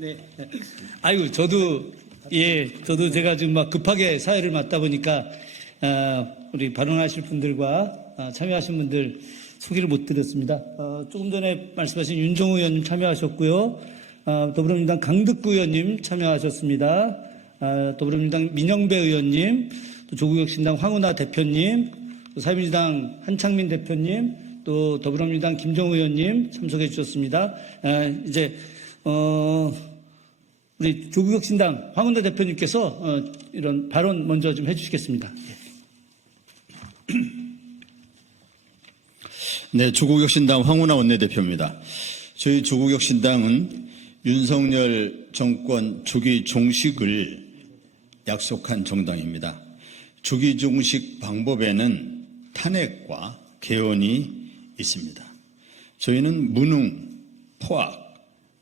네. 아이고, 저도 제가 지금 막 급하게 사회를 맡다 보니까, 우리 발언하실 분들과 참여하신 분들 소개를 못 드렸습니다. 조금 전에 말씀하신 윤정우 의원님 참여하셨고요. 더불어민주당 강득구 의원님 참여하셨습니다. 더불어민주당 민영배 의원님, 또 조국혁신당 황운하 대표님, 또 사회민주당 한창민 대표님, 또 더불어민주당 김정우 의원님 참석해 주셨습니다. 이제 우리 조국혁신당 황운하 대표님께서 이런 발언 먼저 좀 해주시겠습니다. 네, 조국혁신당 황운하 원내대표입니다. 저희 조국혁신당은 윤석열 정권 조기 종식을 약속한 정당입니다. 조기 종식 방법에는 탄핵과 개헌이 있습니다. 저희는 무능, 포악,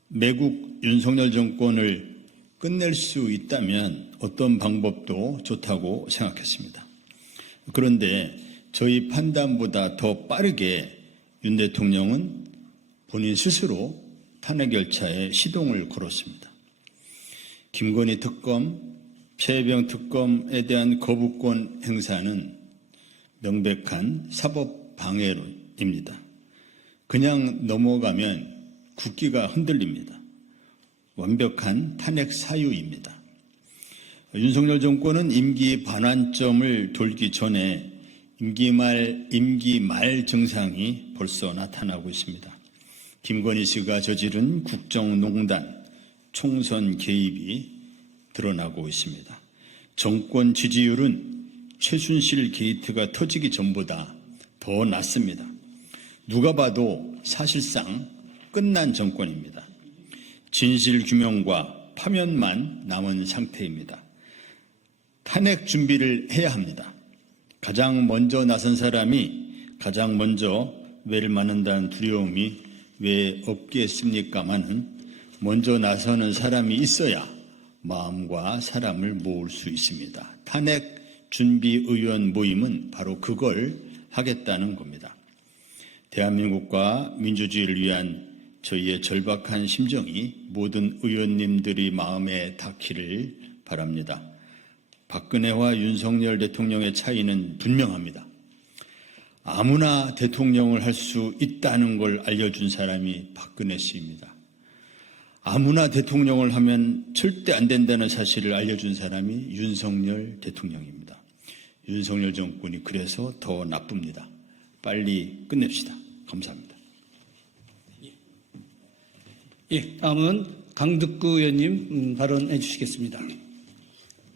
매국 윤석열 정권을 끝낼 수 있다면 어떤 방법도 좋다고 생각했습니다. 그런데 저희 판단보다 더 빠르게 윤 대통령은 본인 스스로 탄핵 열차에 시동을 걸었습니다. 김건희 특검, 최혜병 특검에 대한 거부권 행사는 명백한 사법 방해입니다. 그냥 넘어가면 국기가 흔들립니다. 완벽한 탄핵 사유입니다. 윤석열 정권은 임기 반환점을 돌기 전에 임기 말 증상이 벌써 나타나고 있습니다. 김건희 씨가 저지른 국정농단, 총선 개입이 드러나고 있습니다. 정권 지지율은 최순실 게이트가 터지기 전보다 더 낮습니다. 누가 봐도 사실상 끝난 정권입니다. 진실 규명과 파면만 남은 상태입니다. 탄핵 준비를 해야 합니다. 가장 먼저 나선 사람이 가장 먼저 매를 맞는다는 두려움이 왜 없겠습니까마는 먼저 나서는 사람이 있어야 마음과 사람을 모을 수 있습니다. 탄핵 준비 의원 모임은 바로 그걸 하겠다는 겁니다. 대한민국과 민주주의를 위한 저희의 절박한 심정이 모든 의원님들의 마음에 닿기를 바랍니다. 박근혜와 윤석열 대통령의 차이는 분명합니다. 아무나 대통령을 할 수 있다는 걸 알려준 사람이 박근혜 씨입니다. 아무나 대통령을 하면 절대 안 된다는 사실을 알려준 사람이 윤석열 대통령입니다. 윤석열 정권이 그래서 더 나쁩니다. 빨리 끝냅시다. 감사합니다. 다음은 강득구 의원님 발언해 주시겠습니다.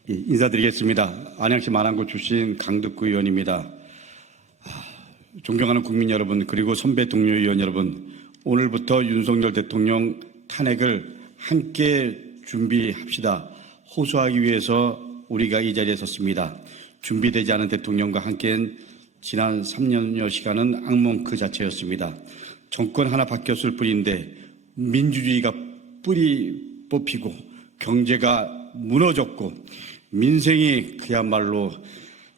인사드리겠습니다. 안양시 마랑구 출신 강득구 의원입니다. 존경하는 국민 여러분, 그리고 선배 동료 의원 여러분, 오늘부터 윤석열 대통령 탄핵을 함께 준비합시다. 호소하기 위해서 우리가 이 자리에 섰습니다. 준비되지 않은 대통령과 함께한 지난 3년여 시간은 악몽 그 자체였습니다. 정권 하나 바뀌었을 뿐인데 민주주의가 뿌리 뽑히고 경제가 무너졌고 민생이 그야말로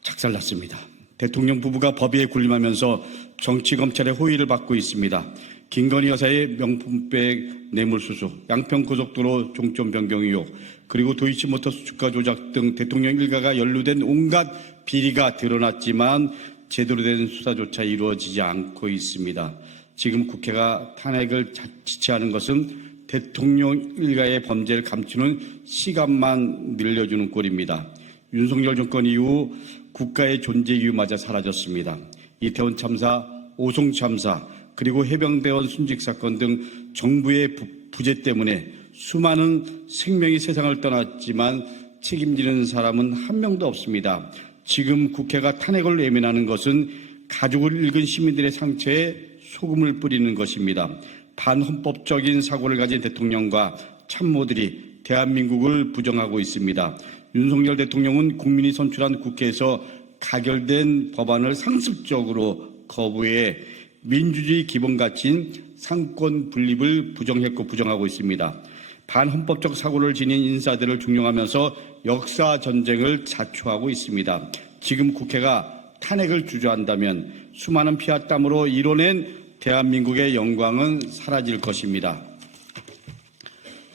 작살났습니다. 대통령 부부가 법위에 군림하면서 정치검찰의 호의를 받고 있습니다. 김건희 여사의 명품백 뇌물수수, 양평고속도로 종점 변경 의혹, 그리고 도이치모터스 주가 조작 등 대통령 일가가 연루된 온갖 비리가 드러났지만 제대로 된 수사조차 이루어지지 않고 있습니다. 지금 국회가 탄핵을 지체하는 것은 대통령 일가의 범죄를 감추는 시간만 늘려주는 꼴입니다. 윤석열 정권 이후 국가의 존재 이유마저 사라졌습니다. 이태원 참사, 오송 참사, 그리고 해병대원 순직 사건 등 정부의 부재 때문에 수많은 생명이 세상을 떠났지만 책임지는 사람은 한 명도 없습니다. 지금 국회가 탄핵을 외면하는 것은 가족을 잃은 시민들의 상처에 소금을 뿌리는 것입니다. 반헌법적인 사고를 가진 대통령과 참모들이 대한민국을 부정하고 있습니다. 윤석열 대통령은 국민이 선출한 국회에서 가결된 법안을 상습적으로 거부해 민주주의 기본 가치인 상권 분립을 부정했고 부정하고 있습니다. 반헌법적 사고를 지닌 인사들을 중용하면서 역사 전쟁을 자초하고 있습니다. 지금 국회가 탄핵을 주저한다면 수많은 피와 땀으로 이뤄낸 대한민국의 영광은 사라질 것입니다.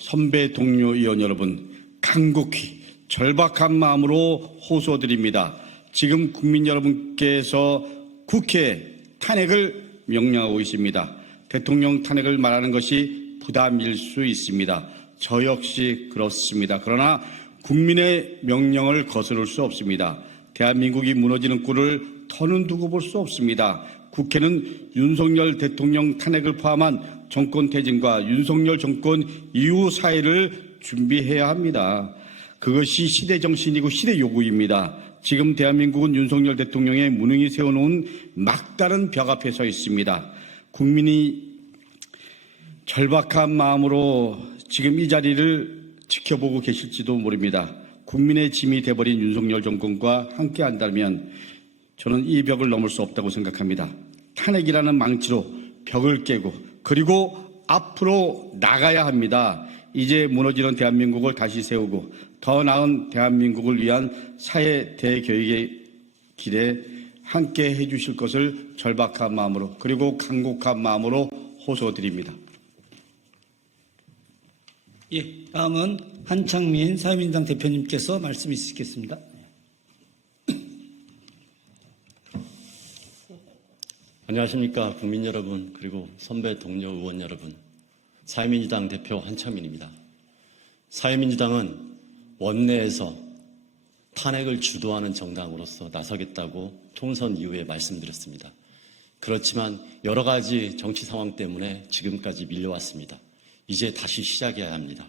선배 동료 의원 여러분, 간곡히 절박한 마음으로 호소드립니다. 지금 국민 여러분께서 국회 탄핵을 명령하고 있습니다. 대통령 탄핵을 말하는 것이 부담일 수 있습니다. 저 역시 그렇습니다. 그러나 국민의 명령을 거스를 수 없습니다. 대한민국이 무너지는 꼴을 더는 두고 볼 수 없습니다. 국회는 윤석열 대통령 탄핵을 포함한 정권 퇴진과 윤석열 정권 이후 사회를 준비해야 합니다. 그것이 시대 정신이고 시대 요구입니다. 지금 대한민국은 윤석열 대통령의 무능히 세워놓은 막다른 벽 앞에 서 있습니다. 국민이 절박한 마음으로 지금 이 자리를 지켜보고 계실지도 모릅니다. 국민의 짐이 돼버린 윤석열 정권과 함께한다면 저는 이 벽을 넘을 수 없다고 생각합니다. 탄핵이라는 망치로 벽을 깨고 그리고 앞으로 나가야 합니다. 이제 무너지는 대한민국을 다시 세우고 더 나은 대한민국을 위한 사회 대교육의 길에 함께 해주실 것을 절박한 마음으로 그리고 간곡한 마음으로 호소드립니다. 예, 다음은 한창민 사회민주당 대표님께서 말씀 있으시겠습니다. 안녕하십니까 국민 여러분, 그리고 선배 동료 의원 여러분. 사회민주당 대표 한창민입니다. 사회민주당은 원내에서 탄핵을 주도하는 정당으로서 나서겠다고 총선 이후에 말씀드렸습니다. 그렇지만 여러 가지 정치 상황 때문에 지금까지 밀려왔습니다. 이제 다시 시작해야 합니다.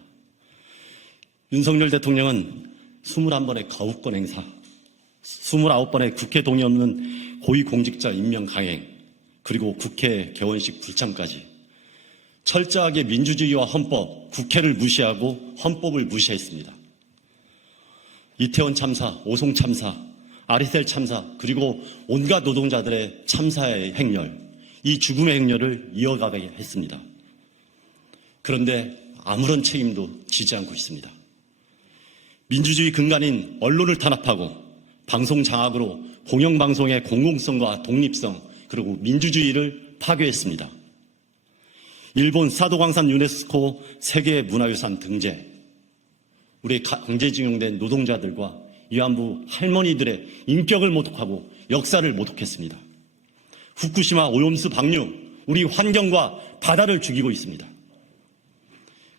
윤석열 대통령은 21번의 거부권 행사, 29번의 국회 동의 없는 고위공직자 임명 강행, 그리고 국회 개원식 불참까지 철저하게 민주주의와 헌법, 국회를 무시하고 헌법을 무시했습니다. 이태원 참사, 오송 참사, 아리셀 참사, 그리고 온갖 노동자들의 참사의 행렬, 이 죽음의 행렬을 이어가게 했습니다. 그런데 아무런 책임도 지지 않고 있습니다. 민주주의 근간인 언론을 탄압하고 방송 장악으로 공영방송의 공공성과 독립성 그리고 민주주의를 파괴했습니다. 일본 사도광산 유네스코 세계문화유산 등재, 우리 강제징용된 노동자들과 위안부 할머니들의 인격을 모독하고 역사를 모독했습니다. 후쿠시마 오염수 방류, 우리 환경과 바다를 죽이고 있습니다.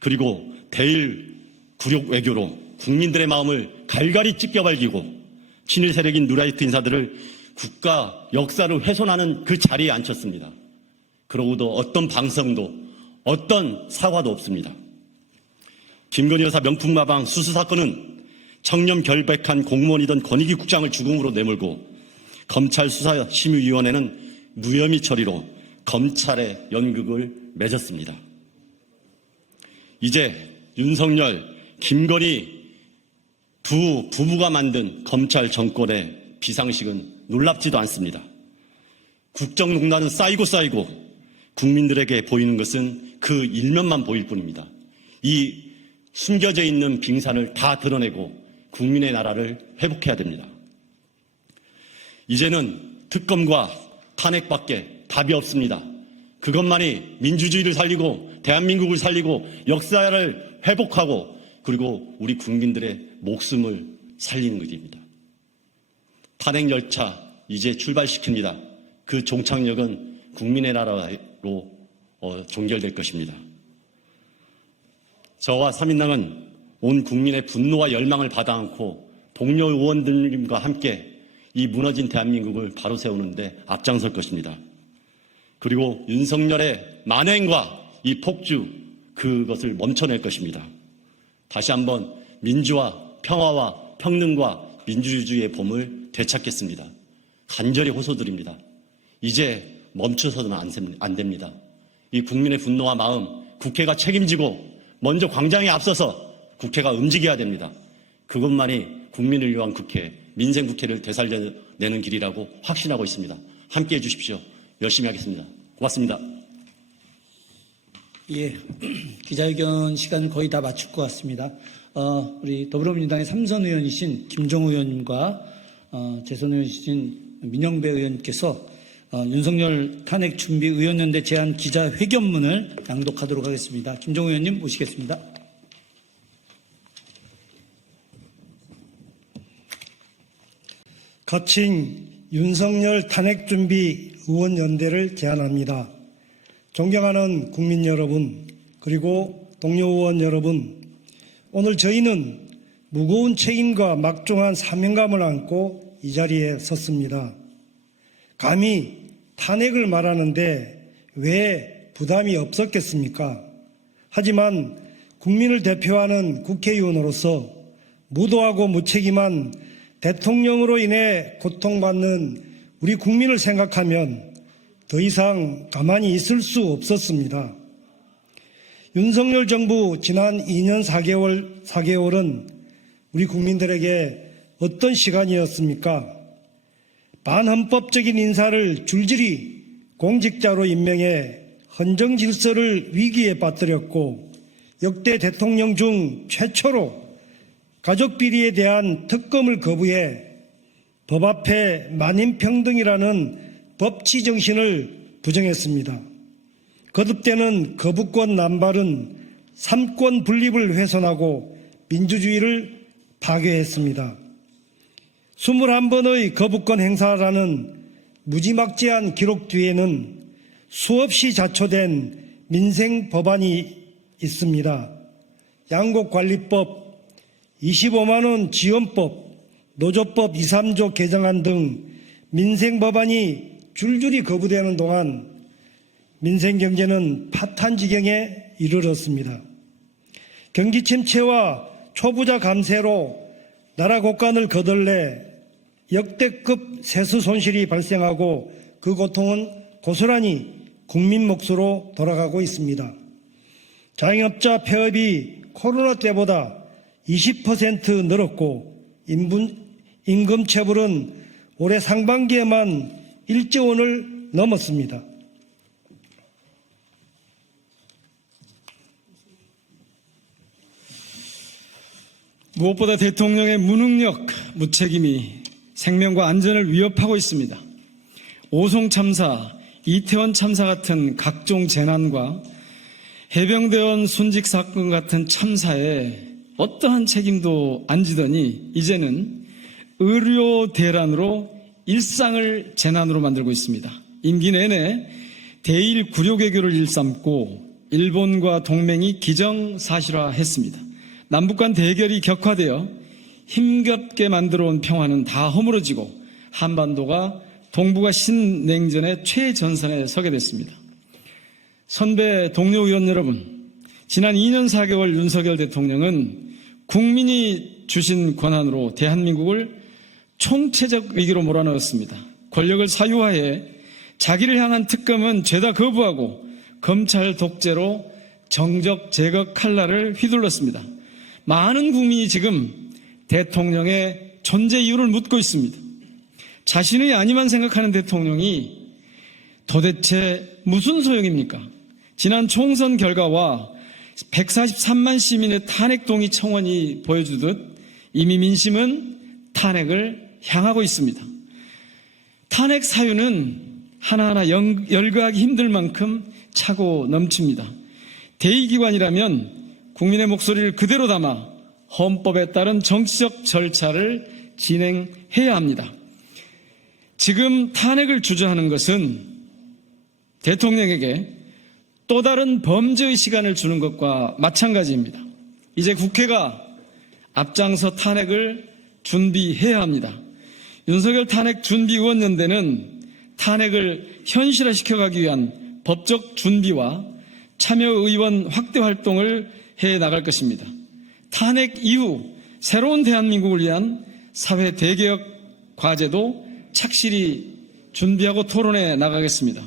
그리고 대일 굴욕 외교로 국민들의 마음을 갈갈이 찢겨발기고 친일 세력인 누라이트 인사들을 국가 역사를 훼손하는 그 자리에 앉혔습니다. 그러고도 어떤 방송도 어떤 사과도 없습니다. 김건희 여사 명품마방 수수 사건은 청렴 결백한 공무원이던 권익위 국장을 죽음으로 내몰고 검찰 수사심의위원회는 무혐의 처리로 검찰의 연극을 맺었습니다. 이제 윤석열, 김건희 두 부부가 만든 검찰 정권의 비상식은 놀랍지도 않습니다. 국정농단은 쌓이고 국민들에게 보이는 것은 그 일면만 보일 뿐입니다. 이 숨겨져 있는 빙산을 다 드러내고 국민의 나라를 회복해야 됩니다. 이제는 특검과 탄핵밖에 답이 없습니다. 그것만이 민주주의를 살리고 대한민국을 살리고 역사를 회복하고 그리고 우리 국민들의 목숨을 살리는 것입니다. 탄핵 열차 이제 출발시킵니다. 그 종착역은 국민의 나라로 종결될 것입니다. 저와 사민당은 온 국민의 분노와 열망을 받아안고 동료 의원들과 함께 이 무너진 대한민국을 바로 세우는데 앞장설 것입니다. 그리고 윤석열의 만행과 이 폭주, 그것을 멈춰낼 것입니다. 다시 한번 민주화, 평화와 평등과 민주주의의 봄을 되찾겠습니다. 간절히 호소드립니다. 이제 멈춰서는 안 됩니다. 이 국민의 분노와 마음, 국회가 책임지고 먼저 광장에 앞서서 국회가 움직여야 됩니다. 그것만이 국민을 위한 국회, 민생 국회를 되살려내는 길이라고 확신하고 있습니다. 함께해 주십시오. 열심히 하겠습니다. 고맙습니다. 예, 기자회견 시간을 거의 다 마칠 것 같습니다. 우리 더불어민주당의 삼선 의원이신 김종우 의원님과 재선 의원이신 민영배 의원님께서 윤석열 탄핵 준비 의원연대 제안 기자회견문을 낭독하도록 하겠습니다. 김종우 의원님 모시겠습니다. 거친 윤석열 탄핵준비 의원연대를 제안합니다. 존경하는 국민 여러분, 그리고 동료 의원 여러분, 오늘 저희는 무거운 책임과 막중한 사명감을 안고 이 자리에 섰습니다. 감히 탄핵을 말하는데 왜 부담이 없었겠습니까? 하지만 국민을 대표하는 국회의원으로서 무도하고 무책임한 대통령으로 인해 고통받는 우리 국민을 생각하면 더 이상 가만히 있을 수 없었습니다. 윤석열 정부 지난 2년 4개월은 우리 국민들에게 어떤 시간이었습니까? 반헌법적인 인사를 줄줄이 공직자로 임명해 헌정 질서를 위기에 빠뜨렸고, 역대 대통령 중 최초로 가족 비리에 대한 특검을 거부해 법 앞에 만인평등이라는 법치 정신을 부정했습니다. 거듭되는 거부권 남발은 삼권 분립을 훼손하고 민주주의를 파괴했습니다. 21번의 거부권 행사라는 무지막지한 기록 뒤에는 수없이 자초된 민생 법안이 있습니다. 양곡관리법, 25만원 지원법, 노조법 2, 3조 개정안 등 민생 법안이 줄줄이 거부되는 동안 민생 경제는 파탄 지경에 이르렀습니다. 경기 침체와 초부자 감세로 나라 곳간을 거덜내 역대급 세수 손실이 발생하고 그 고통은 고스란히 국민 몫으로 돌아가고 있습니다. 자영업자 폐업이 코로나 때보다 20% 늘었고 임금 체불은 올해 상반기에만 1조 원을 넘었습니다. 무엇보다 대통령의 무능력, 무책임이 생명과 안전을 위협하고 있습니다. 오송 참사, 이태원 참사 같은 각종 재난과 해병대원 순직 사건 같은 참사에 어떠한 책임도 안 지더니 이제는 의료 대란으로 일상을 재난으로 만들고 있습니다. 임기 내내 대일 구려개교를 일삼고 일본과 동맹이 기정사실화했습니다. 남북 간 대결이 격화되어 힘겹게 만들어 온 평화는 다 허물어지고 한반도가 동북아 신냉전의 최전선에 서게 됐습니다. 선배 동료 의원 여러분, 지난 2년 4개월 윤석열 대통령은 국민이 주신 권한으로 대한민국을 총체적 위기로 몰아넣었습니다. 권력을 사유화해 자기를 향한 특검은 죄다 거부하고 검찰 독재로 정적 제거 칼날을 휘둘렀습니다. 많은 국민이 지금 대통령의 존재 이유를 묻고 있습니다. 자신의 아니만 생각하는 대통령이 도대체 무슨 소용입니까? 지난 총선 결과와 143만 시민의 탄핵 동의 청원이 보여주듯 이미 민심은 탄핵을 향하고 있습니다. 탄핵 사유는 하나하나 열거하기 힘들 만큼 차고 넘칩니다. 대의기관이라면 국민의 목소리를 그대로 담아 헌법에 따른 정치적 절차를 진행해야 합니다. 지금 탄핵을 주저하는 것은 대통령에게 또 다른 범죄의 시간을 주는 것과 마찬가지입니다. 이제 국회가 앞장서 탄핵을 준비해야 합니다. 윤석열 탄핵 준비의원연대는 탄핵을 현실화시켜가기 위한 법적 준비와 참여의원 확대 활동을 해 나갈 것입니다. 탄핵 이후 새로운 대한민국을 위한 사회 대개혁 과제도 착실히 준비하고 토론해 나가겠습니다.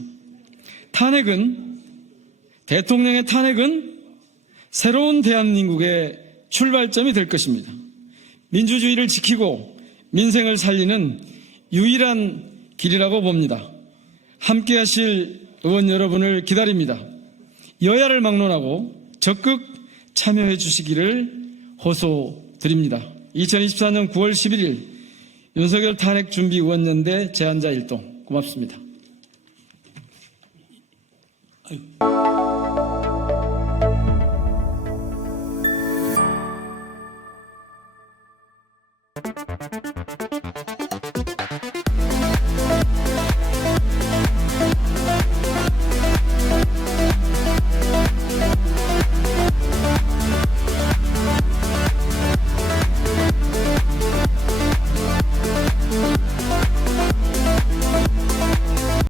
대통령의 탄핵은 새로운 대한민국의 출발점이 될 것입니다. 민주주의를 지키고 민생을 살리는 유일한 길이라고 봅니다. 함께 하실 의원 여러분을 기다립니다. 여야를 막론하고 적극 참여해 주시기를 호소드립니다. 2024년 9월 11일 윤석열 탄핵 준비 의원연대 제안자 일동 고맙습니다. 아유.